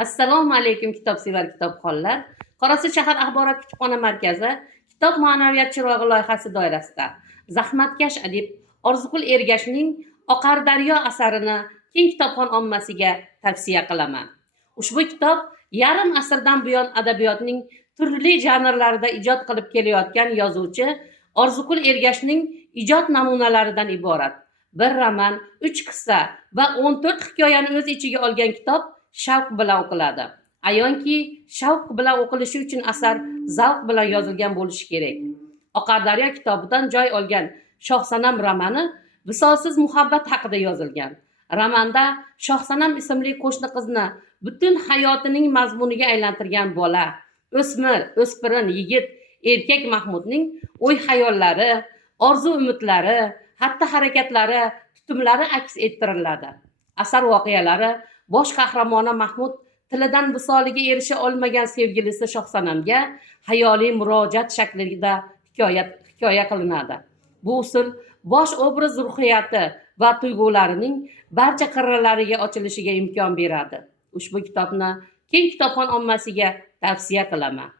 Assalomu alaykum kitobsevar kitobxonlar. Qorasuv shahar axborot kutubxona markazi kitob ma'naviyat chirog'i loyihasi doirasida zahmatkash adib Orziqul Ergashning Oqar daryo asarini keng kitobxon ommasiga tavsiya qilaman. Ushbu kitob yarim asrdan buyon adabiyotning turli janrlarida ijod qilib kelayotgan yozuvchi Orziqul Ergashning ijod namunalaridan iborat. Bir roman, 3 qissa va 14 hikoyani o'z ichiga olgan kitob shavq bilan o'qiladi. Ayonki, shavq bilan o'qilishi uchun asar zavq bilan yozilgan bo'lishi kerak. Oqar daryo kitobidan joy olgan Shohsanam romani visolsiz muhabbat haqida yozilgan. Romanda Shohsanam ismli qo'shni qizni butun hayotining mazmuniga aylantirgan bola, o'smir, o'spirin, yigit, erkak Mahmudning o'y-hayollari, orzu-umidlari, xatti-harakatlari, tutumlari aks ettiriladi. Asar voqealari bosh qahramoni Mahmud tilidan visoliga erisha olmagan sevgilisi Shohsanamga hayoliy murojaat shaklida hikoya qilinadi. Bu usul bosh obraz ruhiyati va tuyg'ularining barcha qirralariga ochilishiga imkon beradi. Ushbu kitobni keng kitobxon ommasiga tavsiya qilaman.